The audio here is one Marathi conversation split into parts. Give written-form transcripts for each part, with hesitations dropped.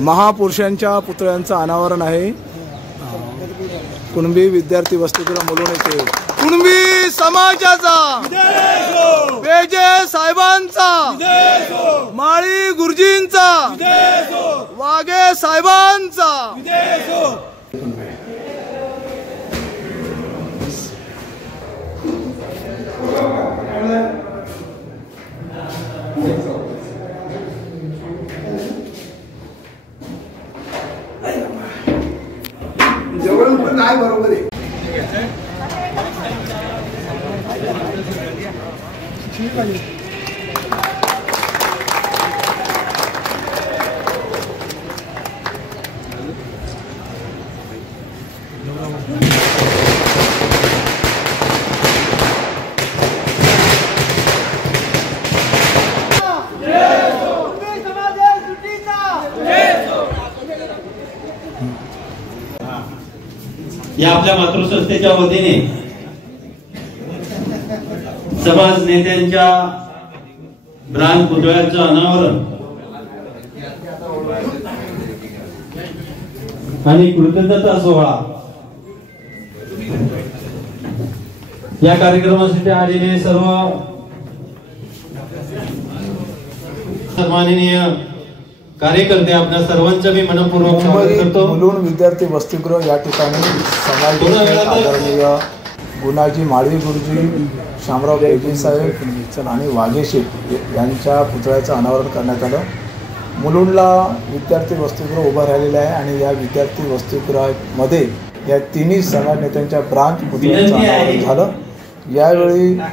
महापुरुषांच्या पुतळ्यांचं अनावरण आहे। कुणबी विद्यार्थी वसतिगृह मुलुंड येथे कुणबी समाजाचा बेजे साहेबांचा माळी गुरुजींचा वाघे साहेबांचा जेवण पण नाही बरोबर आहे। या आपल्या मातृसंस्थेच्या वतीने समाज नेत्यांच्या ब्रांच पुतळ्याचं अनावरण आणि कृतज्ञता सोहळा या कार्यक्रमासाठी आलेले सर्व सन्माननीय कार्यकर्ते आपल्या सर्वांचं मी मनपूर्वक स्वागत करतो। मुलुंड विद्यार्थी वसतिगृह या ठिकाणी समाज आदरणीय गुणाजी माळी गुरुजी, शामराव बेजे साहेब आणि वाघे शेठ यांच्या पुतळ्याचं अनावरण करण्यात आलं। मुलुंडला विद्यार्थी वसतिगृह उभं राहिलेलं आहे आणि या विद्यार्थी वसतिगृहामध्ये या तिन्ही समाज नेत्यांच्या ब्रांच पुतळ्याचं अनावरण झालं। यावेळी हा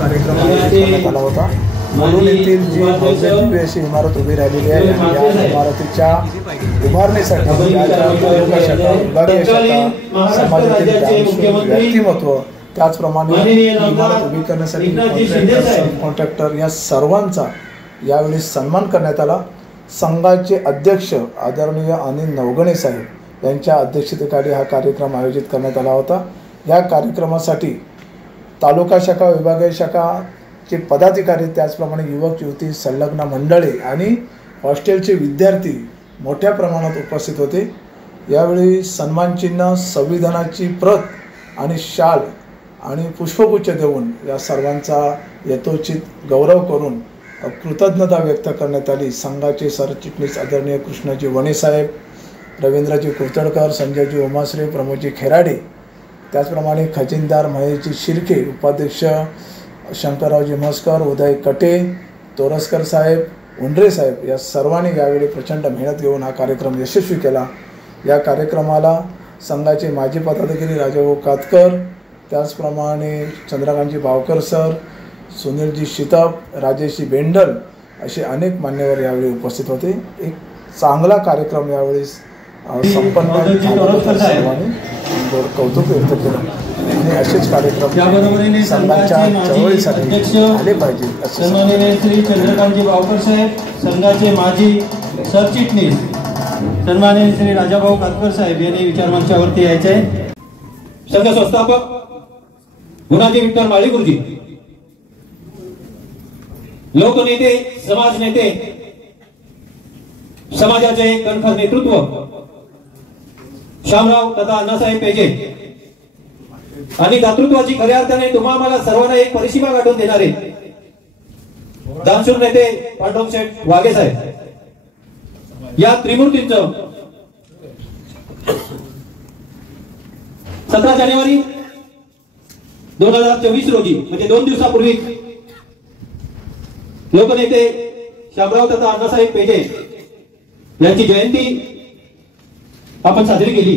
कार्यक्रम करण्यात आला होता। मुलुंड येथील जी भव्य अशी इमारत उभी राहिलेली आहे या इमारतीच्या उभारणीसाठी व्यक्तिमत्व त्याचप्रमाणे इमारत उभी करण्यासाठी कॉन्ट्रॅक्टर या सर्वांचा यावेळी सन्मान करण्यात आला। संघाचे अध्यक्ष आदरणीय अनिल नवगणे साहेब यांच्या अध्यक्षतेखाली हा कार्यक्रम आयोजित करण्यात आला होता। या कार्यक्रमासाठी तालुका शाखा विभागीय शाखा चे पदाधिकारी त्याचप्रमाणे युवक युवती संलग्न मंडळे आणि हॉस्टेलचे विद्यार्थी मोठ्या प्रमाणात उपस्थित होते। यावेळी सन्मानचिन्ह, संविधानाची प्रत आणि शाल आणि पुष्पगुच्छ देऊन या सर्वांचा यथोचित गौरव करून कृतज्ञता व्यक्त करण्यात आली। संघाचे सरचिटणीस आदरणीय कृष्णाजी वणे साहेब, रवींद्रजी कुर्तडकर, संजयजी उमाश्रे, प्रमोदजी खेराडे, त्याचप्रमाणे खजिनदार महेशजी शिर्के, उपाध्यक्ष शंकररावजी म्हसकर, उदय कटे, तोरसकर साहेब, उंडरे साहेब या सर्वांनी यावेळी प्रचंड मेहनत घेऊन हा कार्यक्रम यशस्वी केला। या कार्यक्रमाला संघाचे माजी पदाधिकारी राजाभाऊ कातकर, त्याचप्रमाणे चंद्रकांतजी भावकर सर, सुनीलजी शितप, राजेशजी बेंडल असे अनेक मान्यवर यावेळी उपस्थित होते। एक चांगला कार्यक्रम यावेळी संपन्न सर्वांनी कौतुक व्यक्त केलं आणि असेच कार्यक्रम संघाच्या चळवळीसाठी आले पाहिजे। सन्माननीय श्री चंद्रकांतजी भावकर साहेब, संघाचे माजी सरचिटणीस सन्माननीय श्री राजाभाऊ कातकर साहेब यांनी विचारमंचावरती यायचे आहे। संघ संस्थापक गुणाजी विठ्ठल माळी गुरुजी, लोकनेते, समाज नेते, समाजाचे कणखर नेतृत्व शामराव तथा अण्णासाहेब पेजे आणि दातृत्वाची खऱ्या अर्थाने तुम्हा आम्हाला सर्वांना एक परिसीमा गाठून देणारे दानशूर नेते पांडुरंग शेठ वाघे साहेब या त्रिमूर्तींचं 17 जानेवारी 2024 रोजी म्हणजे 2 दिवसापूर्वी लोकनेते शामराव तथा अण्णासाहेब पेजे यांची जयंती आपण साजरी केली।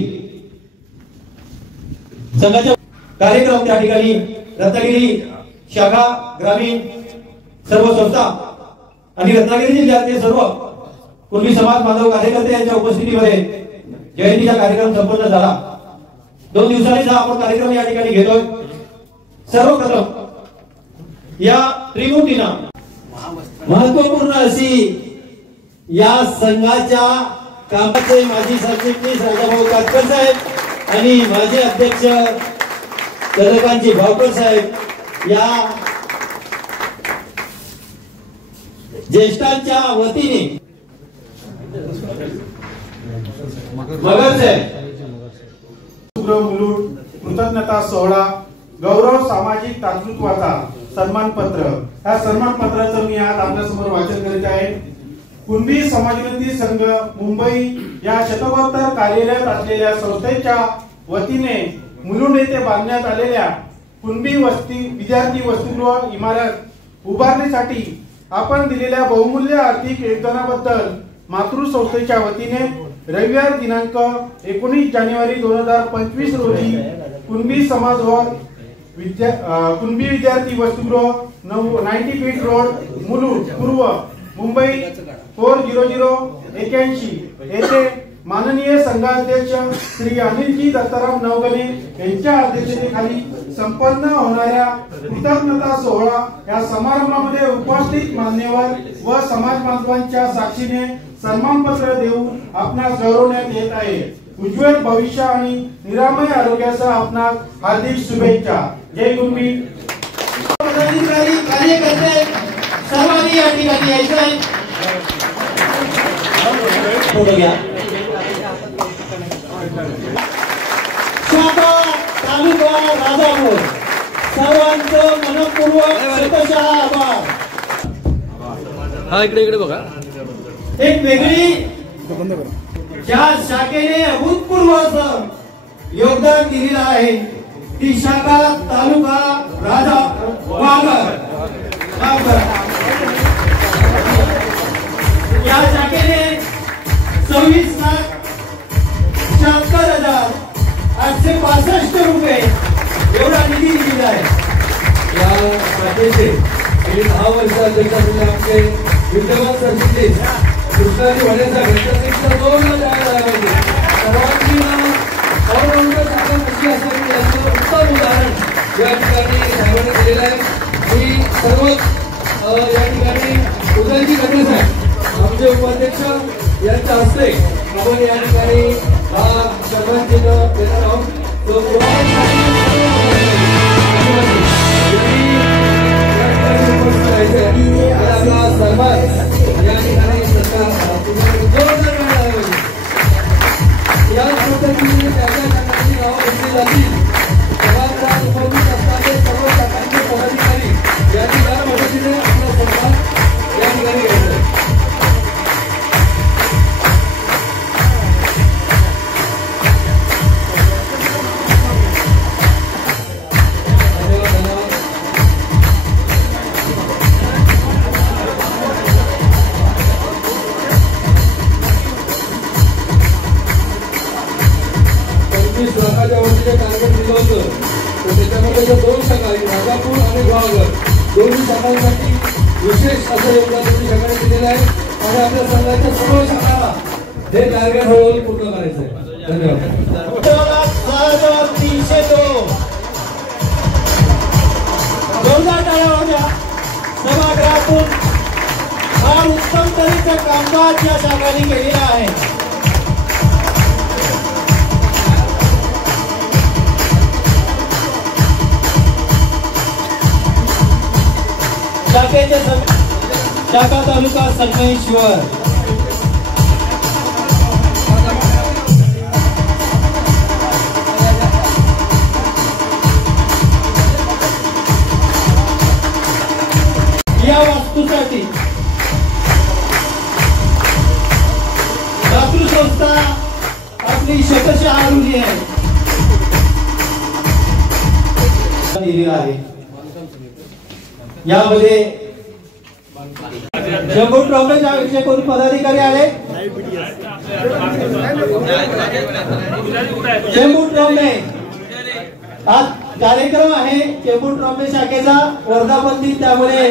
संघाचा कार्यक्रम त्या ठिकाणी रत्नागिरी शाखा, ग्रामीण सर्व संस्था आणि रत्नागिरी जिल्ह्यातले सर्व कुणबी समाज बांधव कार्यकर्ते यांच्या उपस्थितीमध्ये जयंतीचा कार्यक्रम संपन्न झाला। 2 दिवसांचा आपण कार्यक्रम या ठिकाणी घेतोय। सर्वप्रथम या त्रिमूर्तींना महत्वपूर्ण अशी या संघाच्या कामाचे माजी सरचिटणीस राजाभाऊ कातकर साहेब आणि माजी अध्यक्ष चंद्रकांतजी भावकर साहेब या ज्येष्ठांच्या वतीने मगरचे मुलूड कृतज्ञता सोहळा गौरव सामाजिक दातृत्वाचा सन्मान पत्र, ह्या सन्मान पत्राचं मी आज आपल्या समोर वाचन करीत आहे। कुणबी समाजोन्नती संघ मुंबई या शतकोत्तर कार्यरत असलेल्या संस्थेच्या वतीने मुलुंड येथे बांधण्यात आलेल्या कुणबी विद्यार्थी वसतिगृह इमारत उभारणीसाठी आपण दिलेल्या बहुमूल्य आर्थिक योगदानाबद्दल मातृ संस्थेच्या वतीने रविवार दिनांक 19 जानेवारी 2025 रोजी कुणबी समाज व कुणबी विद्यार्थी वसतिगृह 90 फीट रोड मुलुंड पूर्व मुंबई 40081 येथे माननीय संघाध्यक्ष श्री अनिलजी दत्ताराम नवगणे यांच्या अध्यक्षतेखाली संपन्न होणाऱ्या कृतज्ञता सोहळा या समारंभामध्ये उपस्थित मान्यवर व समाज बांधवांच्या साक्षीने सन्मानपत्र देऊन आपणास गौरवण्यात येत आहे। उज्ज्वल भविष्य आणि निरामय आरोग्यासह आपणास हार्दिक शुभेच्छा। जय कुणबी। कार्यकर्ते सर्वांनी या ठिकाणी यायचं आहे। शाखा तालुका राजापूर सर्वांचं मनपूर्वक शतशः आभार। हा इकडे बघा। एक वेगळी ज्या शाखेने अभूतपूर्व योगदान दिलेलं आहे ती शाखा तालुका राजा या शाखेने 26,76,862 रुपये एवढा निधी दिलेला आहे। या शाखेचे 10 वर्ष अध्यक्ष असलेले आमचे विद्यमान सरचिटणीस कृष्णाजी वडेचा घटनांचा सर्वांनी ऑलराऊंडर शाखा कशी असावी याचं उत्तम उदाहरण या ठिकाणी साहेबांनी दिलेलं आहे। मी सर्व या ठिकाणी उदयजी गणेश साहेब आमचे उपाध्यक्ष यांच्या हस्ते आपण या ठिकाणी हा सन्मान चिन्ह देणार आहोत। आपला सन्मान या ठिकाणी या पद्धतीने त्याच्या शाखांची नावं घेतली जातील। जबाबदार उपस्थित असणारे सर्व शाखांचे पदाधिकारी यांनी या पद्धतीने आपला सन्मान या ठिकाणी घ्यायचा आहे। शाखाच्या वतीने टार्गेट दिलं होतं तर त्याच्यामध्ये 2 शाखा राजापूर आणि गुहागर दोन्ही शाखांसाठी विशेष असं योगदान दोन्ही शाखाने दिलेलं आहे आणि आपल्या संघाच्या सर्व शाखांना हे टार्गेट हळूहळू पूर्ण करायचं आहे। धन्यवाद। 302 जोरदार टाळ्या होत्या सभागृहातून। फार उत्तम तऱ्हेचं कामकाज या शाखांनी केलेलं आहे। शाखा तालुका संगमेश्वर या वास्तूसाठी मातृसंस्था आपली शतशः ऋणी आहे। यामध्ये जम्बो ट्रॉफीच्या विषय कोण पदाधिकारी आले? जम्बो ट्रॉफी आज कार्यक्रम आहे चेंबूर ट्रॉफी शाखेचा वर्धापन दिन, त्यामुळे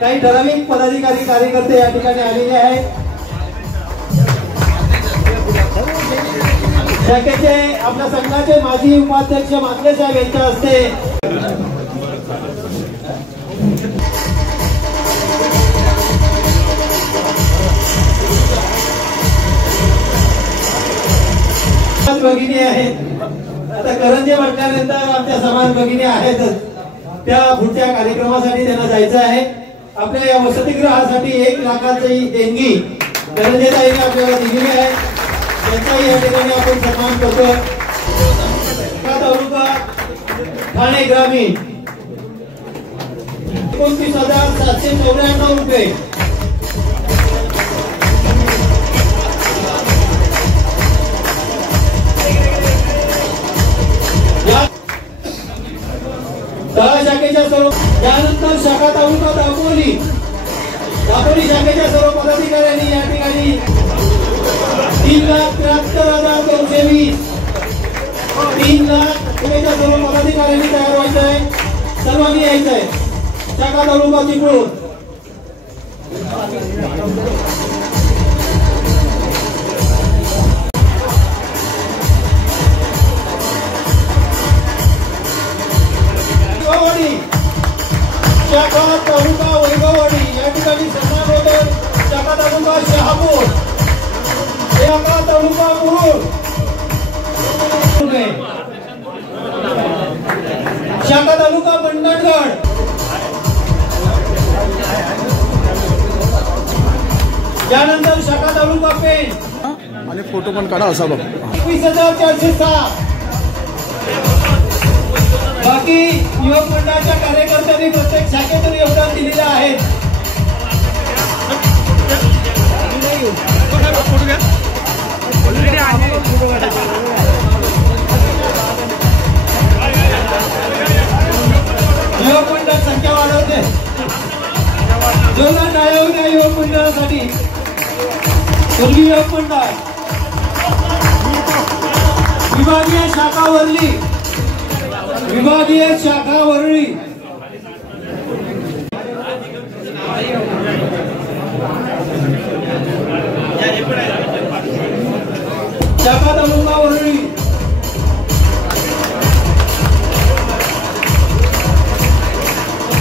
काही ठराविक पदाधिकारी कार्यकर्ते या ठिकाणी आलेले आहेत। शाखेचे आपल्या संघाचे माजी उपाध्यक्ष मात्रे साहेब यांच्या हस्ते भगिनी आहेत। आता करंजे म्हटल्यानंतर आमच्या समाज भगिनी आहेतच, त्या पुढच्या कार्यक्रमासाठी त्यांना जायचं आहे। आपल्या या वसतिगृहासाठी 1 लाखाची देणगी करंजे ताईने आपल्याला दिलेली आहे। सर्वांचाही या ठिकाणी आपण सन्मान करतो. तालुका ठाणे ग्रामीण 29,794 रुपये. शाखेच्या सर्व त्यानंतर शाखा तालुका दापोली शाखेच्या सर्व पदाधिकाऱ्यांनी या ठिकाणी 3,73,220 3,00,000 सर्व पदाधिकाऱ्यांनी तयार व्हायचं आहे. सर्वांनी यायचं आहे. शाखा तालुका चिपळूण शाखा तालुका वैभववाडी या ठिकाणी सन्मान होते. शाखा तालुका शहापूर शाखा तालुका मुरुड शाखा तालुका मंडणगड त्यानंतर शाखा तालुका पेण आणि फोटो पण काढा असा बघ. 21,406. बाकी युवक मंडळाच्या कार्यकर्त्यांनी प्रत्येक शाखेतून योगदान दिलेले आहे. युवक मंडळ संख्या वाढवते. जोरदार टाळ्या होत्या युवक मंडळासाठी. पूर्वी युवक मंडळ विभागीय शाखा वरली विभागीय शाखा वरळी शाखा तालुका वरळी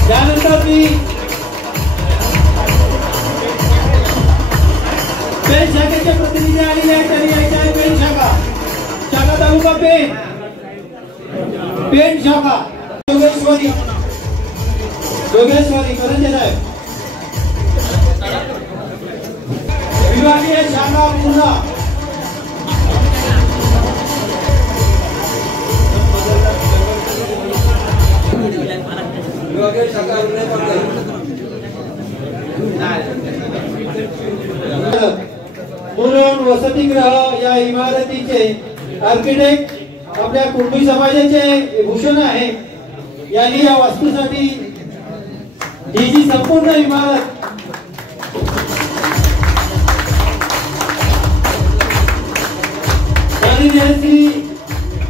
त्यानंतर मी पेण शाखेचे प्रतिनिधी आलेले आहेत. त्यांनी यायचे आहे. पेण शाखा तालुका पेण शाखा जोगेश्वरी करंजे साहेब. विभागीय शाखा पूर्णा विभागीय शाखा मुरुड वसतिगृह या इमारतीचे आर्किटेक्ट आपल्या कुणबी समाजाचे भूषण आहे. यांनी या वास्तूसाठी ही जी संपूर्ण इमारत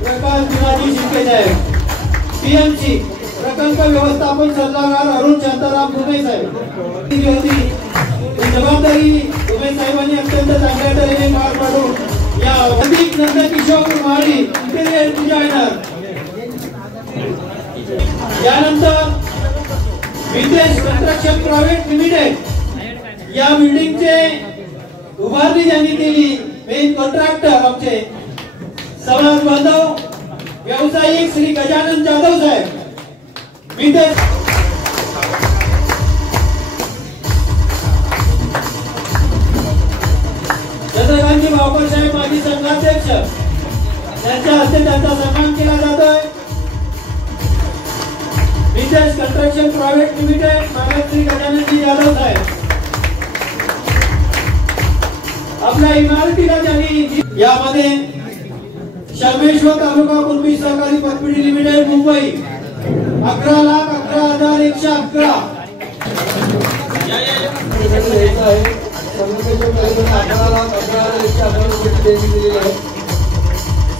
प्रकाश भिमाजी शिर्के साहेब. पीएमसी प्रकल्प व्यवस्थापन सल्लागार अरुण शांताराम दुबे साहेब. होती जबाबदारी दुबे साहेबांनी अत्यंत चांगल्या तऱ्हेने पार पाडून या अधिक नंदकिशोर कुमारी इंटेरियर डिझायनर. यानंतर विदेश कंस्ट्रक्शन प्रायव्हेट लिमिटेड या बिल्डिंगचे उभारणी ज्यांनी केली मेन कॉन्ट्रॅक्टर आमचे समाज बांधव व्यावसायिक श्री गजानन जाधव साहेब. विदेश चंद्रकांतजी भावकर साहेब माजी संघाध्यक्ष त्यांच्या हस्ते त्यांचा सन्मान केला जातोय. विदेश कंस्ट्रक्शन प्रायव्हेट लिमिटेड मालक श्री गजाननजी जाधव साहेब. आपल्या इमारतीला त्यांनी यामध्ये शर्मेश्वर तालुका कुणबी सहकारी पतपेढी लिमिटेड मुंबई 11,11,111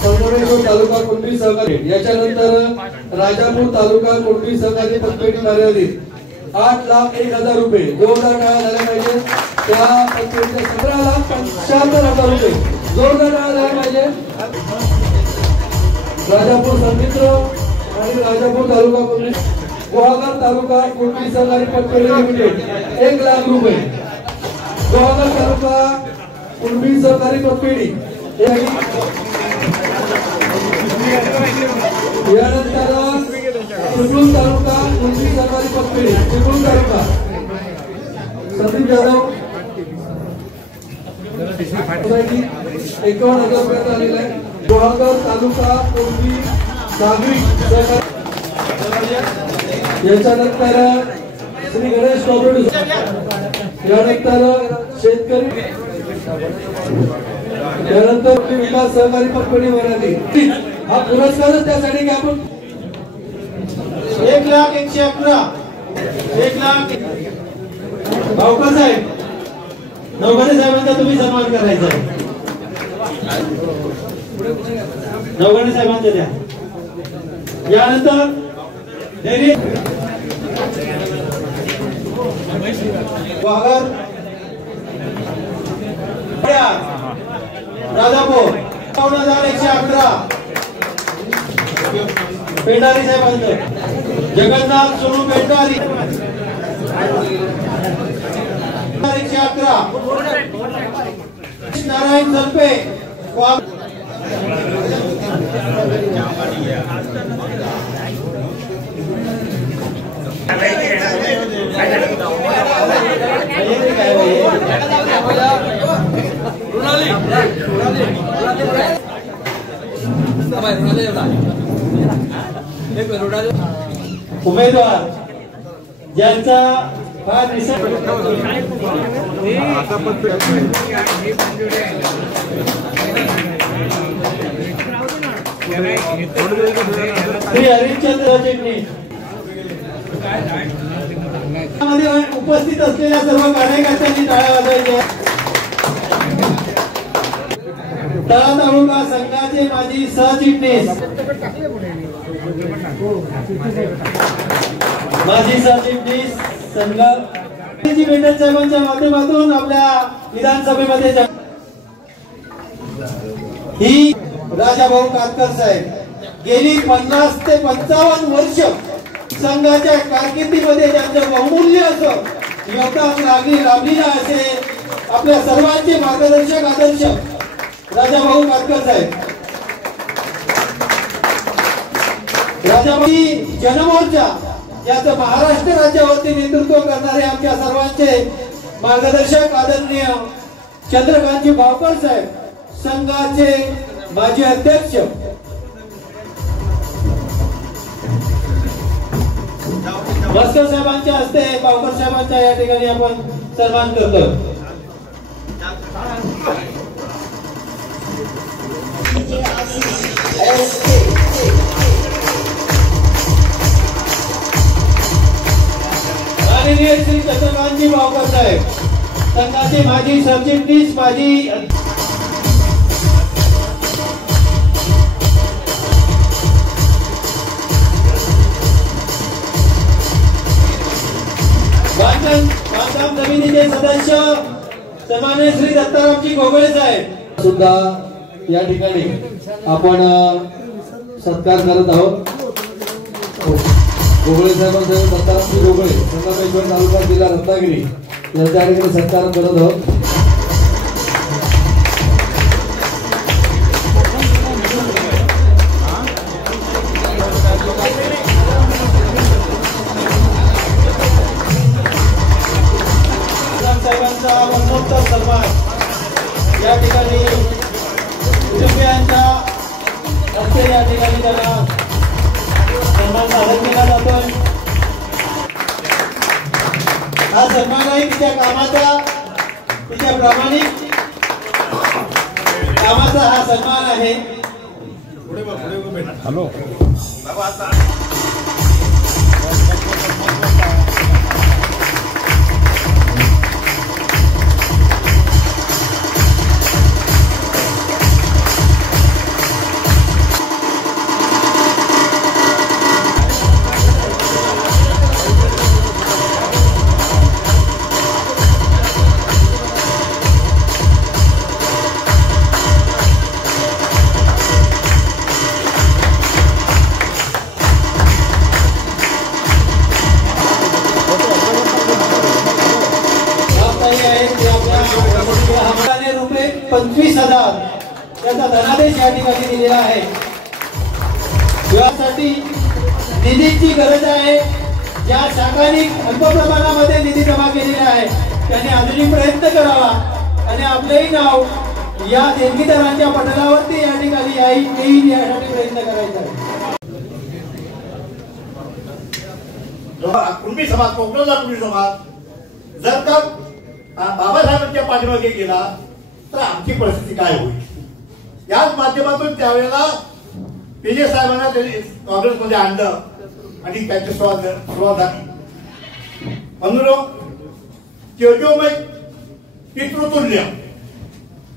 संगमेश्वर तालुका कुणबी सहकारी. याच्यानंतर राजापूर तालुका कुणबी सहकारी पतपेढी मर्यादित 8,01,000 रुपये. जोरदार टाळ्या झाल्या पाहिजे. त्या पतपेढीचे 17,75,000 रुपये. जोरदार टाळ्या झाल्या पाहिजे. राजापूर संमित्र आणि राजापूर तालुका कुणबी गुहागर तालुका कुणबी सहकारी पतपेढी लिमिटेड 1,00,000 रुपये. गुहागर तालुका कुणबी सहकारी पतपेढी. यानंतर चिपळूण तालुका कुणबी सहकारी पतपेढी चिपळूण तालुका संदीप जाधव 51,000 रुपयाचा आलेला आहे. गुहागर तालुका कुणबी नागरिक याच्यानंतर श्री गणेश कॉपरेटिव्ह, यानंतर शेतकरी, त्यानंतर विकास सहकारी कंपनी वराली. हा पुरस्कारच त्यासाठी की आपण 1,111 1,00,000 भाऊकर साहेब, नवघरे साहेबांचा तुम्ही सन्मान करायचा आहे. नवघरे साहेबांचा द्या. यानंतर वाघर राजापूर 51,111 पेंढारी साहेबांचं. जगन्नाथ सोनू पेंढारी 111. नारायण जलपे उमेदवार ज्यांचा फार श्री हरिश्चंद्र चिटणीस उपस्थित असलेल्या सर्व कार्यकर्त्यांनी टाळ्या वाजवायच्या. तळा तालुका संघाचे माजी सरचिटणीस संघ मेंढे साहेबांच्या माध्यमातून आपल्या विधानसभेमध्ये ही राजाभाऊ कातकर साहेब गेली 50 ते 55 वर्ष संघाच्या कारकिर्दीमध्ये त्यांचं बहुमूल्य असं योगदान लाभलेलं असे आपल्या सर्वांचे मार्गदर्शक आदर्श राजाभाऊ कातकर साहेब. राजाभाऊ जनमोर्चा याचं महाराष्ट्र राज्यावरती नेतृत्व करणारे आमच्या सर्वांचे मार्गदर्शक आदरणीय चंद्रकांतजी भावकर साहेब, संघाचे माजी अध्यक्ष. भास्कर साहेबांच्या हस्ते भावकर साहेबांच्या या ठिकाणी आपण सन्मान करतो. श्री चंद्रकांतजी भावकर साहेब, संघाचे माजी सरचिटणीस, माजी बांधकाम समितीचे सदस्य सन्माननीय श्री दत्तारामजी गोगळे साहेब सुद्धा या ठिकाणी आपण सत्कार करत आहोत. गोगळे साहेबांसह दत्तारामजी गोगळे, संगमेश्वर तालुका, जिल्हा रत्नागिरी यांच्या ठिकाणी सत्कार करत आहोत. साहेबांचा मनोत्तर सन्मान या ठिकाणी कुटुंबियांच्या हस्ते या ठिकाणी त्यांना सन्मान सादर केला जातोय. हा सन्मान आहे तिच्या कामाचा, तिच्या प्रामाणिक कामाचा हा सन्मान आहे. हॅलो रुपये 25,000 त्याचा धनादेश या ठिकाणी दिलेला आहे. यासाठी निधीची गरज आहे. ज्या शाखांनी अल्प प्रमाणामध्ये निधी जमा केलेला आहे त्यांनी अजूनही प्रयत्न करावा आणि आपलंही नाव या देणगीदारांच्या पटलावरती या ठिकाणी येईल यासाठी प्रयत्न करायचा आहे. कुणबी समाज, कोकणाचा कुणबी समाज जर का बाबासाहेबांच्या पाठीमागे गेला तर आमची परिस्थिती काय होईल, याच माध्यमातून त्यावेळेला पीजे साहेबांना त्यांनी काँग्रेसमध्ये आणलं आणि त्यांची सुरुवात झाली. म्हणून पितृतुल्य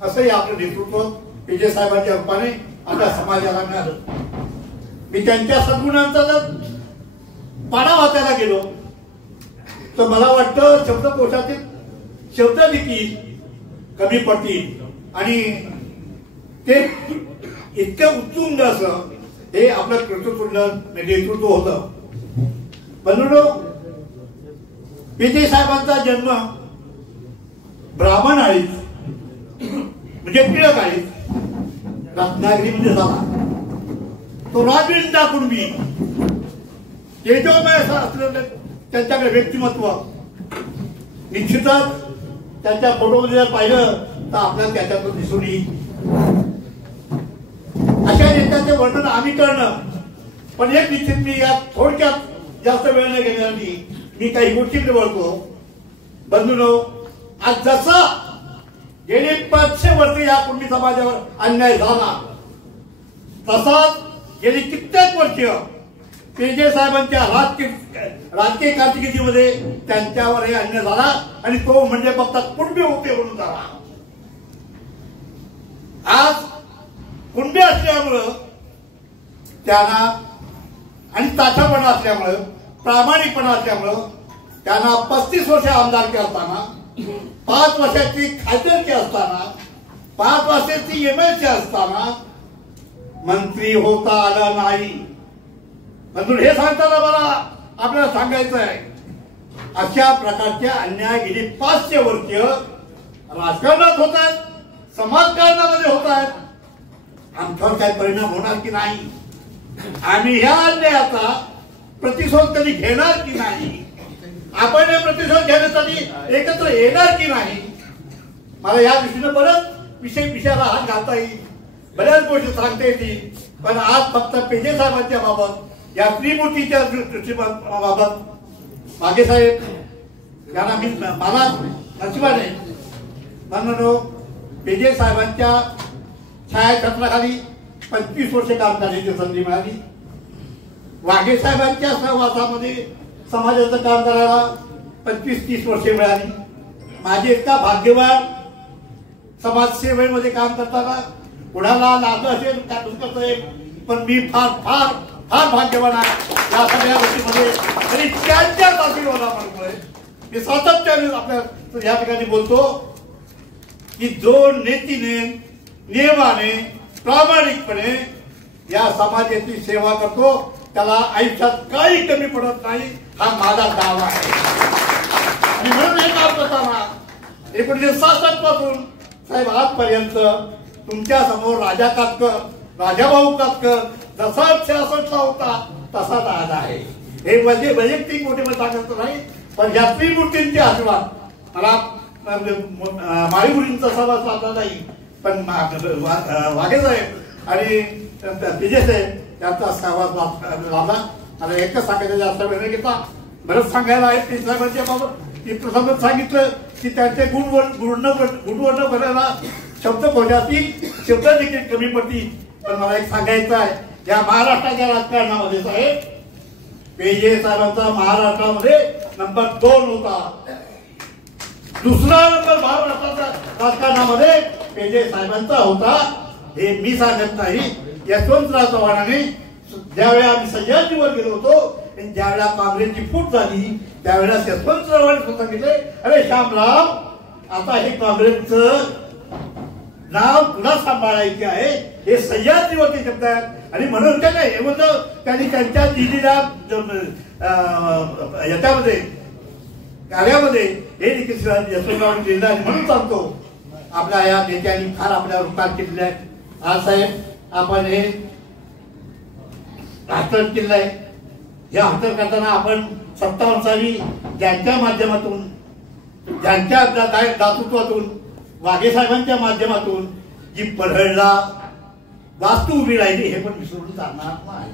असंही आपलं नेतृत्व पीजे साहेबांच्या रूपाने आपल्या समाजाला मिळालं. मी त्यांच्या सद्गुणांचा जर पाडा वाचायला गेलो तर मला वाटतं शब्दकोशातील शब्द देखील कमी पडतील आणि ते इतकं उत्तुंग असं हे आपलं कर्तृत्व नेतृत्व होतं. म्हणून पीजे साहेबांचा जन्म ब्राह्मण आळीत म्हणजे टिळक आळीत रत्नागिरीमध्ये झाला. तो राजविंदा कुणबी तेजोमय असं असलेलं त्यांच्याकडे व्यक्तिमत्व निश्चितच त्यांच्या फोटोमध्ये जर पाहिलं तर आपल्याला त्याच्यातून दिसून येईल. अशा नेत्यांचे वर्णन आम्ही करणं, पण एक निश्चित मी यात थोडक्यात जास्त वेळ न घेण्यासाठी मी काही गोष्टींकडे बोलतो. बंधूंनो, आज जसा गेली 500 वर्ष या कुणबी समाजावर अन्याय झाला तसाच गेली कित्येक वर्ष पीजे साहेबांच्या राजकीय कारकिर्दीमध्ये त्यांच्यावर हे अन्याय झाला आणि तो म्हणजे फक्त कुणबी होते म्हणून झाला. आज कुणबी असल्यामुळं त्यांना आणि ताठापणा असल्यामुळं प्रामाणिकपणा असल्यामुळं त्यांना 35 वर्ष आमदारकी असताना, 5 वर्षाची खासदारकी असताना, 5 वर्षाची MLC असताना मंत्री होता आला नाही. म्हणून हे सांगताना मला आपल्याला सांगायचं आहे, अशा प्रकारच्या अन्याय गेली 500 वर्ष राजकारणात होत आहेत, समाजकारणामध्ये होत आहेत. आमच्यावर काय परिणाम होणार की नाही, आम्ही ह्या अन्यायाचा प्रतिशोध कधी घेणार की नाही, आपण हे प्रतिशोध घेण्यासाठी एकत्र येणार की नाही. मला या दृष्टीनं बरंच विषयाला हात घालता येईल, बऱ्याच गोष्टी सांगता येतील. पण आज फक्त पीजे साहेबांच्या बाबत, या त्रिमूर्तीच्या बाबत मागे साहेब यांना मला नशिबाने म्हणून पीजे साहेबांच्या छायाछत्राखाली 25 वर्ष काम करण्याची संधी मिळाली. वाघे साहेबांच्या सहवासामध्ये समाजाचं काम करायला 25-30 वर्षे मिळाली. माझे इतका भाग्यवान समाजसेवेमध्ये काम करताना कुणाला लाभ असेल का दुसरं असेल, पण मी फार फार फार भाग्यवान आहे या सगळ्या गोष्टीमध्ये. आणि त्यांच्याच आशीर्वादामुळे मी सातत्याने आपल्या या ठिकाणी बोलतो की जो नेतीने नियमाने प्रामाणिकपणे या समाजाची सेवा करतो त्याला आयुष्यात काही कमी पडत नाही, हा माझा दावा आहे. आणि म्हणून हे काम करताना 1966 पासून साहेब आजपर्यंत तुमच्या समोर राजा कातकर, राजाभाऊ कातकर जसा 66ला होता तसाच आज आहे. हे म्हणजे वैयक्तिक मोठे सांगत नाही, पण या त्रिमूर्तींचे आशीर्वाद मला माळीमुलींचा सहवास साधला नाही, पण वाघे साहेब आणि पीजे साहेब यांचा सहवास लाभला. मला एकच सांगायचं, जास्त वेळ नाही घेता, बरंच सांगायला आहे. पीजे साहेबांच्या बाबत की प्रथम सांगितलं की त्यांचे गुणवर्ण भरायला शब्दकोशातील शब्द देखील कमी पडतील. पण मला एक सांगायचं आहे, या महाराष्ट्राच्या राजकारणामध्ये साहेब पीजे साहेबांचा महाराष्ट्रामध्ये नंबर 2 होता. दुसरा नंबर महाराष्ट्राच्या राजकारणामध्ये पीजे साहेबांचा होता. हे मी सांगत नाही, यशवंतराव चव्हाणांनी ज्यावेळी आम्ही सह्याद्रीवर गेलो होतो आणि ज्यावेळेला काँग्रेसची फूट झाली त्यावेळेला यशवंतरावांनी सांगितले, अरे श्यामराव, आता हे काँग्रेसचं नाव तुला सांभाळायचे आहे, हे सह्याद्रीवरती शब्द आहेत. आणि म्हणून काय हे म्हणलं त्यांनी त्यांच्या दिलेल्या याच्यामध्ये कार्यामध्ये हे देखील यशवंतरावांनी दिलं आहे. म्हणून सांगतो, आपल्या या नेत्यांनी फार आपल्यावर उपकार केलेले आहेत. आज साहेब आपण हे हस्तांतर केलं आहे. हे हस्तांतर करताना आपण 57 साली ज्यांच्या माध्यमातून, ज्यांच्या दातृत्वातून वाघे साहेबांच्या माध्यमातून जी परळला वास्तू उभी राहिली हे पण विसरून चालणार नाही.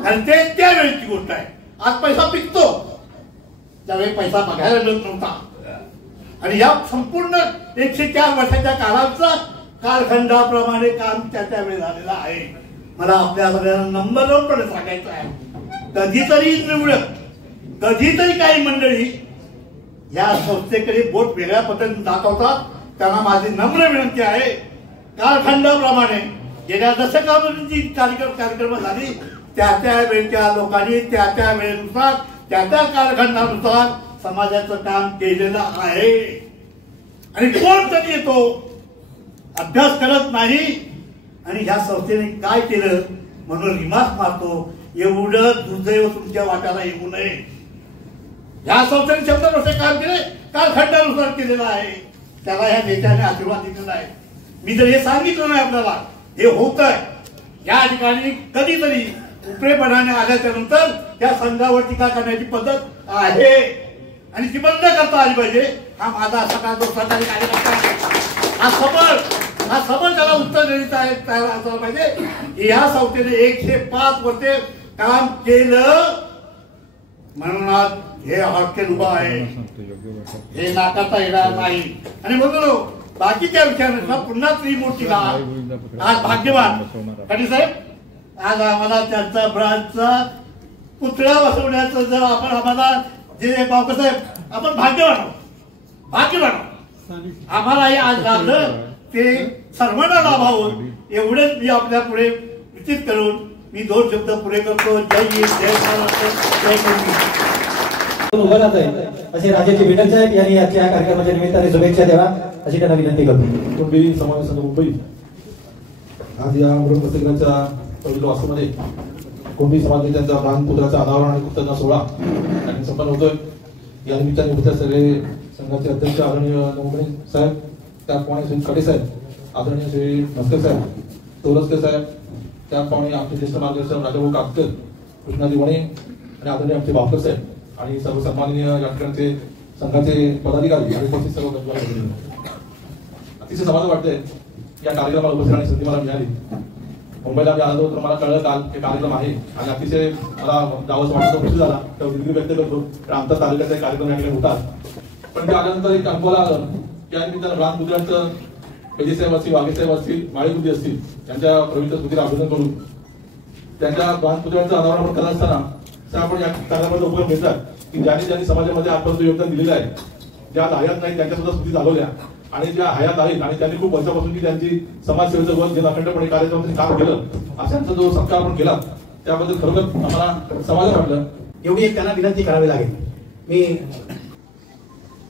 आणि ते त्यावेळेची गोष्ट आहे. आज पैसा पिकतो, त्यावेळी पैसा बघायला मिळत नव्हता. आणि या संपूर्ण 104 वर्षाच्या काळाचा कालखंडाप्रमाणे काम त्यावेळी झालेलं आहे. मला आपल्या सगळ्यांना नंबर लावून सांगायचं आहे, कधीतरी निवडत कधीतरी काही मंडळी या संस्थेकडे बोट वेगळ्या पद्धतीने दाखवतात. त्यांना माझी नम्र विनंती आहे, कालखंडाप्रमाणे गेल्या दशकांची कार्यक्रम झाली त्या वेळच्या लोकांनी त्या वेळेनुसार त्या कालखंडानुसार समाजाचं काम केलेलं आहे. आणि कोण तरी येतो अभ्यास करत नाही आणि ह्या संस्थेने काय केलं म्हणून रिमार्क मारतो, एवढं दुर्दैव तुमच्या वाट्याला येऊ नये. ह्या संस्थेने 100 वर्ष काम केले, कालखंडानुसार केलेलं आहे. त्याला ह्या नेत्याने आशीर्वाद दिलेला आहे. मी जर हे सांगितलं नाही आपल्याला, हे होत आहे. या ठिकाणी कधीतरी उपरेपणाने आल्याच्या नंतर त्या संघावर टीका करण्याची पद्धत आहे आणि ती बंद करता आली पाहिजे. हा माझा सगळा जो सरकारी कार्यकर्ता आहे, हा सबळ त्याला उत्तर देण्याचा असला पाहिजे. या संस्थेने 105 वर्षे काम केलं म्हणून आज हे हॉस्टेल उभा आहे, हे नाकारता येणार नाही. आणि म्हणून बाकीच्या विषयानुसार पुन्हा त्रिमूर्तीला आज भाग्यवान कधी साहेब, आज आम्हाला त्यांचा ब्रांचचा पुतळा बसवण्याचं जर आपण आम्हाला जे बाबासाहेब आपण भाग्यवान आम्हाला हे आज लाभलं ते सर्वांना लाभावं एवढेच मी आपल्या पुढे विचित करून मी 2 शब्द पुढे करतो. जय हिंद, जय महाराष्ट्र, जय हिंद. उभं राहत आहे असे राजेचे विनंती साहेब यांनी आजच्या कार्यक्रमाच्या निमित्ताने शुभेच्छा द्यावा अशी त्यांना विनंती करतो. कुणबी समाज संघ मुंबई आज या मृतपत्रिकांच्या पहिल्या वास्तूमध्ये कुणबी समाज नेत्यांचा प्राणपुत्राचा अनावरण आणि कृतज्ञता सोहळा आणि संपन्न होतोय. या निमित्ताने उपस्थित सगळे संघाचे अध्यक्ष आदरणीय नवमणी साहेब, त्याचप्रमाणे श्री खडे साहेब, आदरणीय श्री मस्कर साहेब, तोरसकर साहेब, त्याचप्रमाणे आमचे ज्येष्ठ मार्गदर्शक राजाभाऊ कापकर, कृष्णाजी वणे आणि आदरणीय आमचे बापकर साहेब आणि सर्व सन्माननीय या ठिकाणचे संघाचे पदाधिकारी आणि उपस्थित सर्व कर्मचारी. अतिशय समाधान वाटतंय या कार्यक्रमाला उपस्थित राहण्याची संधी मला मिळाली. मुंबईला मी आलो तर मला कळलं काल हे कार्यक्रम आहे आणि अतिशय मला जावंसं वाटतं, खुशी झाला तर दिलगिरी व्यक्त करतो. आमच्या तालुक्याचा कार्यक्रम या ठिकाणी होतात. पण ते आल्यानंतर एक अनुभव आलं त्या निमित्तानं रामपुत्रांचं पेजे साहेब असतील, वाघे साहेब असतील, माळेबुद्धी असतील त्यांच्या पवित्र स्मृतीला अभिनंदन करून त्यांच्या रामपुत्रांचं अनावरण करत असताना आपण या कार्यक्रमाचा उपयोग घेतात की ज्यांनी समाजामध्ये आजपर्यंत योगदान दिलेलं आहे, ज्या हयात नाही त्यांच्या सुद्धा स्मृती झालेल्या आणि ज्या हयात आहेत आणि त्यांनी खूप वर्षापासून त्यांची समाजसेवेचं वर जे अखंडपणे कार्यक्रमाचं काम केलं अशांचा जो सत्कार आपण केला त्याबद्दल खरोखर आम्हाला समाधान वाटलं. एवढी एक त्यांना विनंती करावी लागेल. मी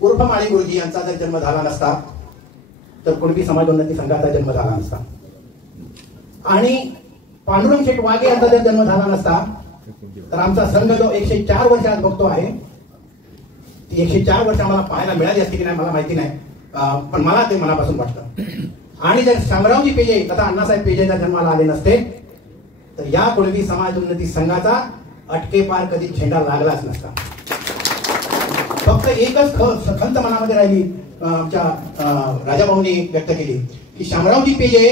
उर्फ माळी गुरुजी यांचा जर जन्म झाला नसता तर कुणबी समाज उन्नती संघाचा जन्म झाला नसता आणि पांडुरंग शेठ वाघे यांचा जर जन्म झाला नसता तर आमचा संघ जो 104 वर्ष आज बघतो आहे ती 104 वर्ष आम्हाला पाहायला मिळाली असती की नाही मला माहिती नाही, पण मला ते मनापासून वाटतं. आणि जर शामरावजी पेजे तथा अण्णासाहेब पेजेच्या जन्माला आले नसते तर या कुणबी समाज उन्नती संघाचा अटकेपार कधी झेंडा लागलाच नसता. फक्त एकच खंत मनामध्ये राहिली, आमच्या राजाभाऊंनी व्यक्त केली की शामरावजी पेजे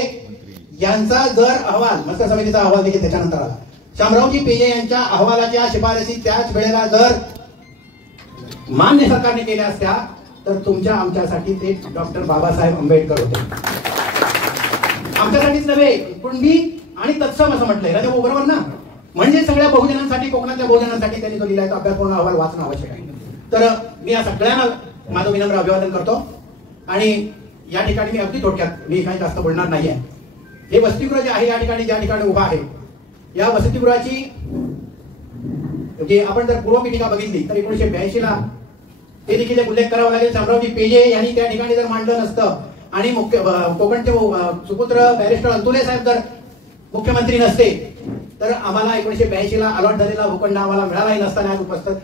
यांचा जर अहवाल, मस्त समितीचा अहवाल देखील त्याच्यानंतर आला, शामरावजी पेजे यांच्या अहवालाच्या शिफारसी त्याच वेळेला जर मान्य सरकारने केल्या असत्या तर तुमच्या आमच्यासाठी ते डॉक्टर बाबासाहेब आंबेडकर होते. आमच्यासाठीच नव्हे, कुणबी आणि तत्सम असं म्हटलंय राजाभाऊ, बरोबर ना? म्हणजे सगळ्या बहुजनांसाठी, कोकणातल्या बहुजनांसाठी त्यांनी जो लिहिलाय तो अभ्यासपूर्ण अहवाल वाचणं आवश्यक आहे. तर मी या सगळ्यांना माझं विनम्र अभिवादन करतो आणि या ठिकाणी मी अगदी थोडक्यात, मी काही जास्त बोलणार नाहीये. हे वसतिगृह जे आहे या ठिकाणी ज्या ठिकाणी उभा आहे, या वसतिगृहाची जे आपण जर पूर्वपीठिका बघितली तर 1982 ला ते देखील उल्लेख करावा लागेल. शामरावजी पेजे यांनी त्या ठिकाणी जर मांडलं नसतं आणि कोकणचे सुपुत्र बॅरिस्टर अंतुले साहेब जर मुख्यमंत्री नसते तर आम्हाला 1982 ला अलॉट झालेला भूखंड आम्हाला मिळालाही नसता आणि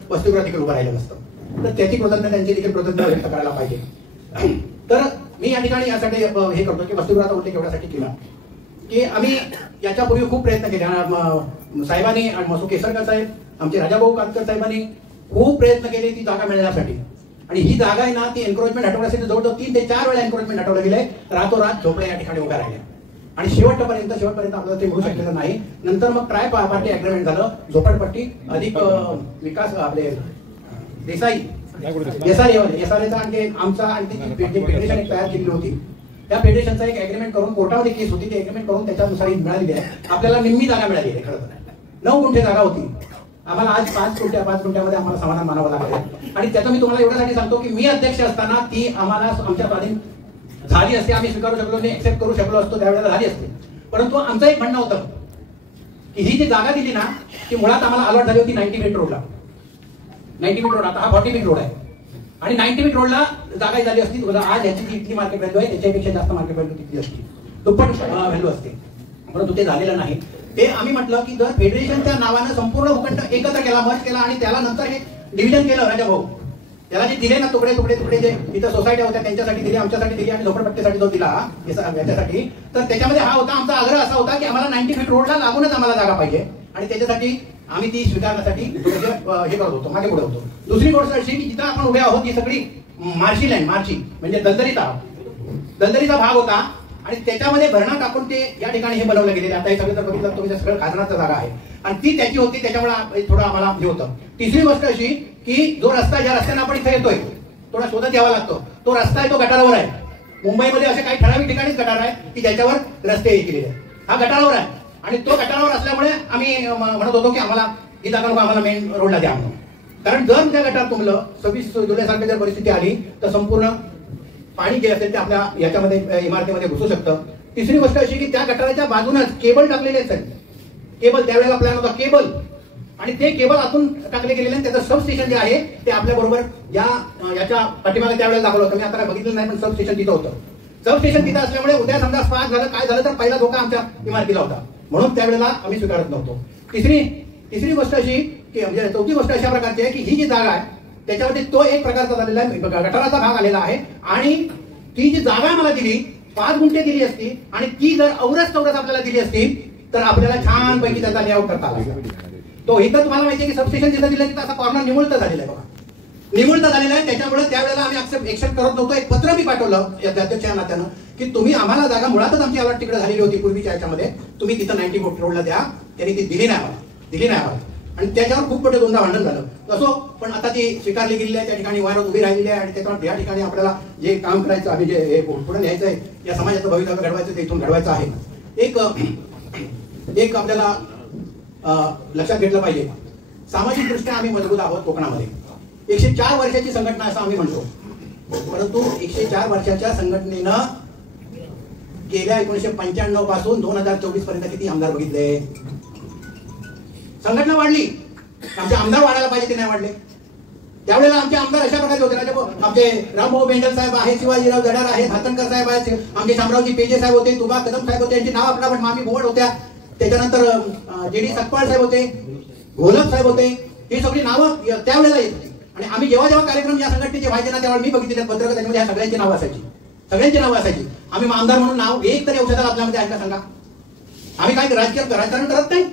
वसतिगृह देखील उभं राहिलं नसतं. तर त्याची कृतज्ञता, त्यांची देखील कृतज्ञता व्यक्त करायला पाहिजे. तर मी या ठिकाणी यासाठी हे करतो की वसतिगृहाचा उल्लेख एवढ्यासाठी केला की आम्ही याच्यापूर्वी खूप प्रयत्न केले. साहेबांनी आणि मसू केसरकर साहेब, आमचे राजाभाऊ कातकर साहेबांनी खूप प्रयत्न केले ती जागा मिळण्यासाठी. आणि ही जागा आहे ना ती एन्क्रोचमेंट हटवण्यासाठी जवळजवळ 3 ते 4 वेळा एन्क्रोचमेंट हटवलं गेलंय. रातोरात झोपड्या या ठिकाणी उभ्या राहिल्या आणि शेवटपर्यंत आपल्याला ते मिळू शकलेलं नाही. नंतर मग ट्राय पार्टी अग्रीमेंट झालं. झोपडपट्टी अधिक विकास आपले एसआरएचा आणखी आमचा आणखी फेडरेशन तयार केली होती. त्या फेडरेशनचा एक अग्रीमेंट करून कोर्टामध्ये केस होती. ते अग्रीमेंट करून त्याच्यानुसार मिळालेली आहे. आपल्याला निम्मी जागा मिळाली आहे. खरं तर 9 गुंठे जागा होती. आम्हाला आज 5 गुंठ्यामध्ये आम्हाला समाधान मानावं लागलं. आणि त्याचं मी तुम्हाला एवढ्यासाठी सांगतो की मी अध्यक्ष असताना ती आम्हाला आमच्या स्वाधीन झाली असते. आम्ही स्वीकारू शकलो नाही, एक्सेप्ट करू शकलो असतो त्यावेळेला झाली असते. परंतु आमचं एक म्हणणं होतं की ही जी जागा दिली ना ती मुळात आम्हाला अलॉट झाली होती 90 फीट रोडला. 90 फीट रोड आता हा 40 फीट रोड आहे आणि 90 फीट रोडला जागा झाली असती. आज याची जी इतकी मार्केट व्हॅल्यू आहे त्याच्यापेक्षा जास्त मार्केट व्हॅल्यू तिथली असते, दुप्पट व्हॅल्यू असते. परंतु ते झालेलं नाही. ते आम्ही म्हटलं की जर फेडरेशनच्या नावानं संपूर्ण भूखंड एकत्र केला, मर्ज केला आणि त्याला नंतर हे डिव्हिजन केलं राजाभाऊ, त्याला जे दिले ना तुकडे तुकडे तुकडे जे इथं सोसायट्या होत्या त्यांच्यासाठी दिले, आमच्यासाठी दिले आणि झोपडपट्टीसाठी जो दिला याच्यासाठी, तर त्याच्यामध्ये हा होता आमचा आग्रह असा होता की आम्हाला 90 फीट रोडला लागूनच आम्हाला जागा पाहिजे आणि त्याच्यासाठी आम्ही ती स्वीकारण्यासाठी हे करत होतो, मागे पुढे होतो. दुसरी गोष्ट अशी की जिथं आपण उभे आहोत ही सगळी मार्शी लाईन, मार्शी म्हणजे दलदलीचा भाग होता आणि त्याच्यामध्ये भरणा टाकून ते या ठिकाणी हे बनवलं गेलेले. आता हे सगळं जर बघितलं तुम्ही सगळं खाजणाचा जागा आहे आणि ती त्याची होती, त्याच्यामुळे थोडं आम्हाला हे होतं. तिसरी गोष्ट अशी की जो रस्ता ज्या रस्त्याने आपण इथे येतोय थोडा शोधत यावा लागतो, तो रस्ता आहे तो गटारावर आहे. मुंबईमध्ये असे काही ठराविक ठिकाणीच गटार आहे की ज्याच्यावर रस्ते हे केलेले आहेत. हा गटारावर आहे आणि तो गटारावर असल्यामुळे आम्ही म्हणत होतो की आम्हाला ही जागा नको, आम्हाला मेन रोडला द्या म्हणून. कारण जर त्या गटार तुंबलं 26 जुलैसारखी जर परिस्थिती आली तर संपूर्ण पाणी जे असेल ते आपल्या याच्यामध्ये इमारतीमध्ये घुसू शकतं. तिसरी गोष्ट अशी की त्या गटाराच्या बाजूनच केबल टाकलेले आहेत. केबल त्यावेळेला प्लॅन होता केबल आणि ते केबल आतून टाकले गेलेले आणि त्याचं सब स्टेशन जे आहे ते आपल्या बरोबर याच्या पाठीमागे त्यावेळेला दाखवलं होतं. मी आता बघितलं नाही पण सब स्टेशन तिथं होतं. सब स्टेशन तिथं असल्यामुळे उद्या समजा स्पार्क झालं काय झालं तर पहिला धोका आमच्या इमारतीला होता, म्हणून त्यावेळेला आम्ही स्वीकारत नव्हतो. तिसरी गोष्ट अशी की म्हणजे चौथी गोष्ट अशा प्रकारची आहे की ही जी जागा आहे त्याच्यावरती तो एक प्रकारचा झालेला आहे, गटाराचा भाग आलेला आहे आणि ती जी जागा मला दिली 5 गुंठे दिली असती आणि ती जर औरच चौरस आपल्याला दिली असती तर आपल्याला छानपैकी त्याचा लेआउट करता आला. तो इथं तुम्हाला माहिती आहे की सबस्टेशन जिथं दिलं तिथं असा कॉर्नर निमुळता झालेला आहे बघा, निमुळता झालेला आहे. त्याच्यामुळे त्यावेळेला आम्ही एक्सेप्ट करत नव्हतो. एक पत्र मी पाठवलं अध्यक्षाच्या नात्यानं की तुम्ही आम्हाला जागा मुळातच आमची अलॉट तिकडे झालेली होती पूर्वीच्या याच्यामध्ये, तुम्ही तिथं 90 फूट रोडला द्या. त्यांनी ती दिली नाही आम्हाला आणि त्याच्यावर खूप मोठे दोनदा भांडण झालं. असो पण आता ती स्वीकारली गेलेली आहे, त्या ठिकाणी वायरत उभी राहिलेली आहे आणि त्याच्यावर या ठिकाणी आपल्याला जे काम करायचं आम्ही जे पुढे न्यायचं आहे, या समाजाचं भवितव्य घडवायचं ते इथून घडवायचं आहे. एक आपल्याला लक्षात घेतलं पाहिजे, सामाजिक दृष्ट्या आम्ही मजबूत आहोत. कोकणामध्ये 104 वर्षाची संघटना असं आम्ही म्हणतो, परंतु 104 वर्षाच्या संघटनेनं गेल्या 1995 पासून 2024 पर्यंत किती आमदार बघितले. संघटना वाढली, आमचे आमदार वाढायला पाहिजे ते नाही वाढले. त्यावेळेला आमचे आमदार अशा प्रकारचे होते, आमचे रामभाऊ बेंडल साहेब आहे, शिवाजीराव जडार आहे, हातणकर साहेब आहेत, आमचे शामरावजी पेजे साहेब होते, तुबा कदम साहेब होते, यांची नाव आपल्याला मामी भोवड होत्या. त्याच्यानंतर JD सकपाळ साहेब होते, घोलप साहेब होते. ही सगळी नावं त्यावेळेला येत होती आणि आम्ही जेव्हा कार्यक्रम या संघटनेचे व्हायचे ना त्यावेळेला मी बघितले पत्रक, त्याच्यामध्ये ह्या सगळ्यांची नावं असायची. आम्ही आमदार म्हणून नाव एक तरी औषधाला आपल्यामध्ये आहे का सांगा. आम्ही काय राजकारण करत नाही,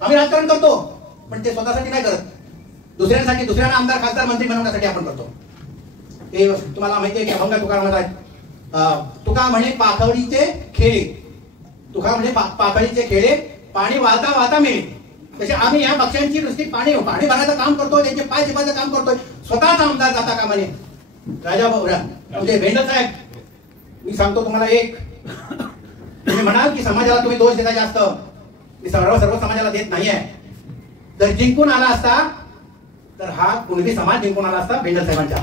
आम्ही राजकारण करतो पण ते स्वतःसाठी नाही करत, दुसऱ्यांसाठी, दुसऱ्यांना आमदार खासदार मंत्री बनवण्यासाठी आपण करतो. ते तुम्हाला माहिती आहे की अभंग तुकारामात आहे, तुका म्हणे पाखडीचे खेळे, तुका म्हणे पाखडीचे खेळे पाणी वाहता वाहता मिळे. तसे आम्ही या पक्षांची नुसती पाणी भरायचं काम करतोय, त्यांचे पाय चिपायचं काम करतोय, स्वतःचा आमदार जाता का म्हणे. राजाभाऊ म्हणजे बेंडल साहेब, मी सांगतो तुम्हाला एक, तुम्ही म्हणाल की समाजाला तुम्ही दोष देता जास्त, मी सर्व समाजाला देत नाहीये. जर जिंकून आला असता तर हा कुणबी समाज जिंकून आला असता बेंडल साहेबांच्या.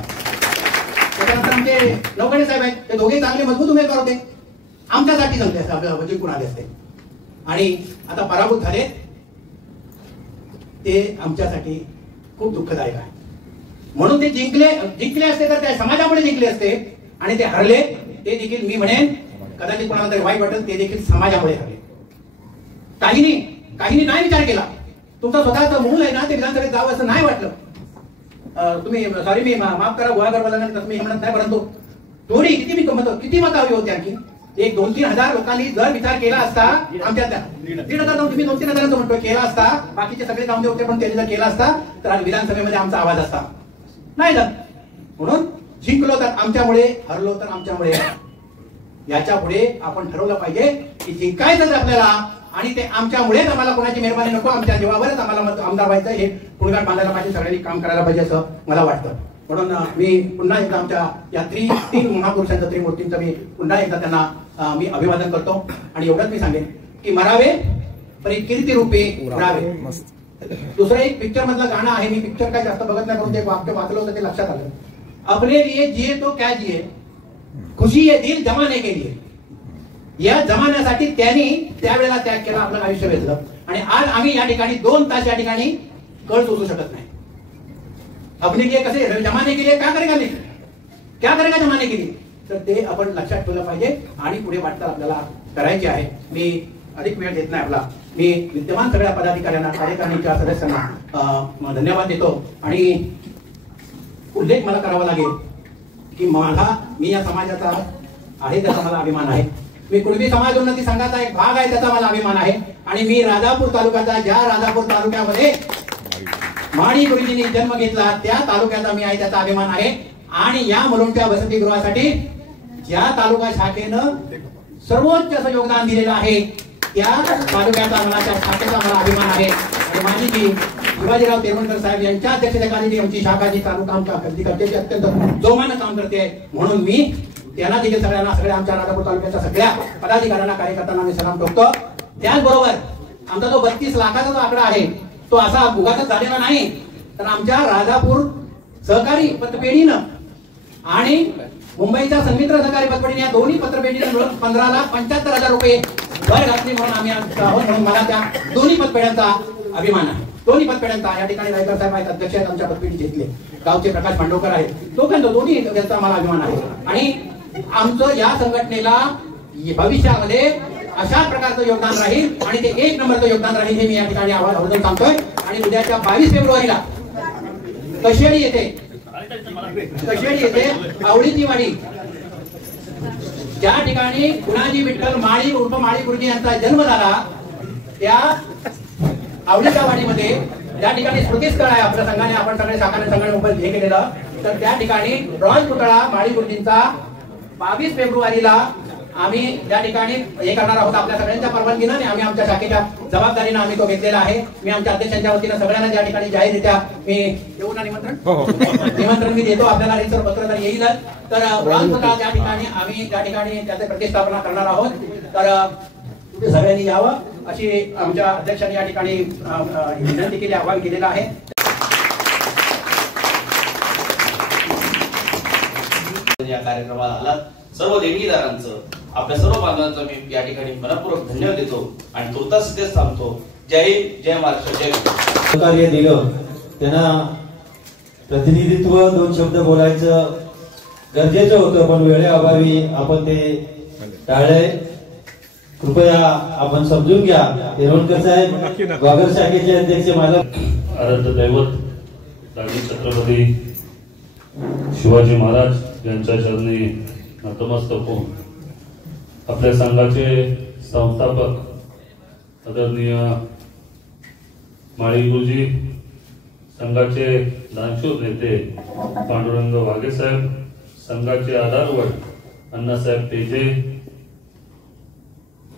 त्याच्यानंतर आमचे नवगणे साहेब आहेत, ते दोघे चांगले मजबूत उमेदवार होते, आमच्यासाठी जिंकून आले असते आणि आता पराभूत झाले. ते आमच्यासाठी खूप दुःखदायक आहे. म्हणून ते जिंकले असते तर त्या समाजामुळे जिंकले असते आणि ते हरले ते देखील मी म्हणेन कदाचित कोणाला तरी वाईट वाटेल, ते देखील समाजामुळे हरले. काहींनी नाही विचार केला. तुमचा स्वतःचं मूल आहे ना ते विधानसभेत जावं असं नाही वाटलं. तुम्ही सॉरी मी माफ करा गुहागरवाल्यांना तसं मी म्हणत नाही, परंतु थोडी किती मतं हवी होती आणखी. 1-2-3 हजार लोकांनी जर विचार केला असता, आमच्या 1,500 तुम्ही 2-3 हजारांचा म्हणतोय केला असता, बाकीचे सगळे जाऊन होते पण त्यांनी जर केला असता तर आज विधानसभेमध्ये आमचा आवाज असता. नाही झालं. म्हणून जिंकलो तर आमच्यामुळे, हरलो तर आमच्यामुळे. याच्या पुढे आपण ठरवलं पाहिजे की जिंकायचंच आपल्याला, आणि ते आमच्यामुळेच. आम्हाला कोणाची मेहरबानी नको, आमच्या जीवावरच आम्हाला आमदार व्हायचं. हे पुढगाट बांधायला पाहिजे, सगळ्यांनी काम करायला पाहिजे असं मला वाटतं. म्हणून मी पुन्हा एकदा आमच्या या तीन महापुरुषांचं, त्रिमूर्तींचं मी पुन्हा एकदा त्यांना मी अभिवादन करतो. आणि एवढंच मी सांगेन की मरावे परी कीर्ती रूपे राहावे. दुसरं एक पिक्चर मधलं गाणं आहे, मी पिक्चर काय जास्त बघत नाही, करून ते वाक्य वाचलं होतं ते लक्षात आलं. अपने लिए जिये तो क्या जिये, खुशी ये दिल जमाने के लिए. या जमान्यासाठी त्यांनी त्यावेळेला त्याग केला, आपलं आयुष्य वेचलं. आणि आज आम्ही या ठिकाणी 2 तास या ठिकाणी कळ सोसू शकत नाही. अपने लिए कसे, जमाने के लिए क्या करेगा नहीं, क्या करेगा जमाने के लिए, तर ते आपण लक्षात ठेवलं पाहिजे. आणि पुढे वाटचाल आपल्याला करायची आहे. मी अधिक वेळ देत नाही आपला. मी विद्यमान सगळ्या पदाधिकाऱ्यांना, कार्यकारिणीच्या सदस्यांना धन्यवाद देतो. आणि उल्लेख मला करावा लागेल की मी या समाजाचा आहे, त्याचा मला अभिमान आहे. मी कुणबी समाज उन्नती संघाचा एक भाग आहे, त्याचा मला अभिमान आहे. आणि मी राजापूर तालुक्याचा, ज्या राजापूर तालुक्यामध्ये माळी गुरुजींनी जन्म घेतला त्या तालुक्याचा मी आहे, त्याचा अभिमान आहे. आणि या मुलुंडच्या वसतिगृहासाठी ज्या तालुका शाखेनं सर्वोच्च असं योगदान दिलेलं आहे, त्या तालुक्याचा, मला त्या शाखेचा मला अभिमान आहे. आणि माझी जी शिवाजीराव तेरवणकर साहेब यांच्या अध्यक्षतेखाली आमची शाखा जी चालू काम करते, अत्यंत जोमानं काम करते. म्हणून मी त्यांना देखील सगळ्या आमच्या राजापूर तालुक्याच्या सगळ्या पदाधिकाऱ्यांना, कार्यकर्त्यांना मी सलाम ठोकतो. त्याचबरोबर आमचा जो 32 लाखाचा जो आकडा आहे तो असा उगाच झालेला नाही, तर आमच्या राजापूर सहकारी पतपेढीनं आणि मुंबईच्या संमित्र सहकारी पतपेढीने या दोन्ही पतपेढीने मिळून 15,75,000 रुपये भर घातली. म्हणून आम्ही आहोत. म्हणून मला त्या दोन्ही पतपेढ्यांचा अभिमान आहे. दोन्ही पतपेढ्यांचा, या ठिकाणी रायकर साहेब आहेत, अध्यक्ष आहेत आमच्या पतपेढी घेतले, गावचे प्रकाश पांडवकर आहेत, दोन्ही यांचा मला अभिमान आहे. आणि आमचं या संघटनेला भविष्यामध्ये अशा प्रकारचं योगदान राहील आणि ते 1 नंबरचं योगदान राहील, हे मी या ठिकाणी आवर्जून सांगतोय. आणि उद्याच्या 22 फेब्रुवारीला कशेडी येथे आवडीची वाडी, ज्या ठिकाणी गुणाजी विठ्ठल माळी उर्फ माळी गुरुजी यांचा जन्म झाला, त्या आवडीच्या वाडीमध्ये ज्या ठिकाणी स्मृतिस्थळ आहे आपल्या संघाने, आपण सगळे शाखाने संघाने मोबाईल हे केलेलं, तर त्या ठिकाणी ब्रॉन्झ पुतळा माळी गुरुजींचा 22 फेब्रुवारीला आम्ही त्या ठिकाणी हे करणार आहोत. आपल्या सगळ्यांच्या परवानगीनं आणि आम्ही आमच्या शाखेच्या जबाबदारीनं आम्ही तो घेतलेला आहे. मी आमच्या अध्यक्षांच्या वतीनं सगळ्यांना त्या ठिकाणी जाहीररित्या मी येऊ ना निमंत्रण मी देतो. आपल्याला रिसर पत्र तर येईल. तर ब्रॉन्झ पुतळा त्या ठिकाणी आम्ही त्या ठिकाणी त्याची प्रतिष्ठापना करणार आहोत. तर सगळ्यांनी यावं अशी आमच्या अध्यक्षांनी या ठिकाणी विनंती केली, आवाहन केलेलं आहे. या कार्यक्रमाला आलात सर्व देणगीदारांचं, आपल्या सर्व बांधवांचं मी या ठिकाणी मनपूर्वक धन्यवाद देतो आणि तुर्तास इथेच थांबतो. जय हिंद, जय महाराष्ट्र, जय हिंद. कार्य दिलं त्यांना प्रतिनिधित्व 2 शब्द बोलायचं गरजेचं होतं, पण वेळेअभावी आपण ते टाळले. कृपया आपण समजून घ्या. तेरवणकर साहेब वाघर शाखेचे अध्यक्ष, माझा आराध्य दैवत राणी छत्रपती शिवाजी महाराज यांच्या चरणी नतमस्तक होऊन आपल्या संघाचे संस्थापक आदरणीय माळी गुरुजी, संघाचे दानशूर नेते पांडुरंग वाघे साहेब, संघाचे आधारवड अण्णासाहेब पेजे,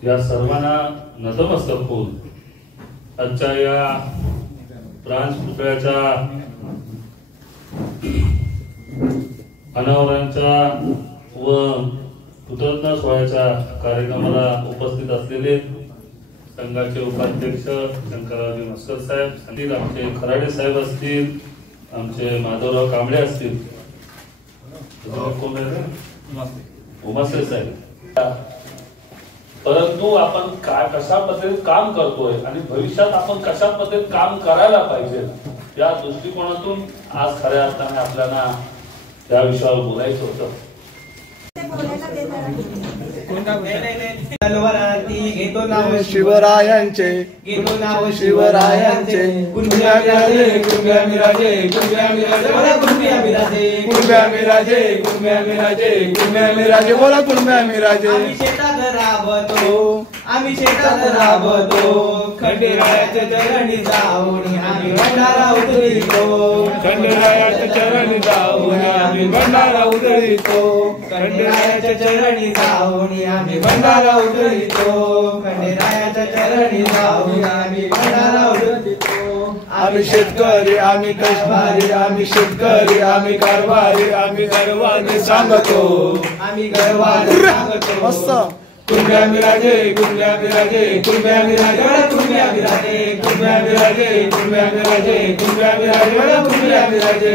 या सर्वांना नतमस्तक होऊन आजच्या या ब्रॉन्झ पुतळ्याच्या अनावरणाच्या व पुतळा सोहळ्याच्या कार्यक्रमाला उपस्थित असलेले संघाचे उपाध्यक्ष शंकरराव मस्कर साहेब, आमचे खराडे साहेब असतील, आमचे माधवराव कांबळे असतील, उमासे साहेब. परंतु आपण कशा पद्धतीने काम करतोय आणि भविष्यात आपण कशा पद्धतीने काम करायला पाहिजे या दृष्टिकोनातून आज खऱ्या अर्थाने आपल्याला त्या विषयावर बोलायचं होतं. शिवरायांचे शिवरायांचे कुणब्या मिराजे कुणब्या मिराजे कुणब्या मिराजे बोला कुणब्या मिराजे कुणब्या मिराजे कुणब्या मिराजे कुणब्या मिराजे बोला कुणब्या मिराजे. आम्ही शेतात राबतो आम्ही शेतात राबतो खंडेरायाच्या चरणी जाऊन आम्ही भंडारा उधळीतो खंडेरायाच्या चरणी जाऊन आम्ही भंडारा उधळीतो खंडेरायाच्या चरणी जाऊन आम्ही भंडारा उधळीतो खंडेरायाच्या चरणी जाऊन आम्ही भंडारा उधळीतो आम्ही शेतकरी आम्ही कष्टकरी आम्ही शेतकरी आम्ही कारभारी आम्ही गर्वाने सांगतो आम्ही गर्वाने सांगतो मस्त कुंभ्या मिराजे कुंभ्या मिराजे कुंभ्या मिराजे कुंभ्या मिराजे कुंभ्या मिराजे कुंभ्या मिराजे कुंभ्या मिराजे कुंभ्या मिराजे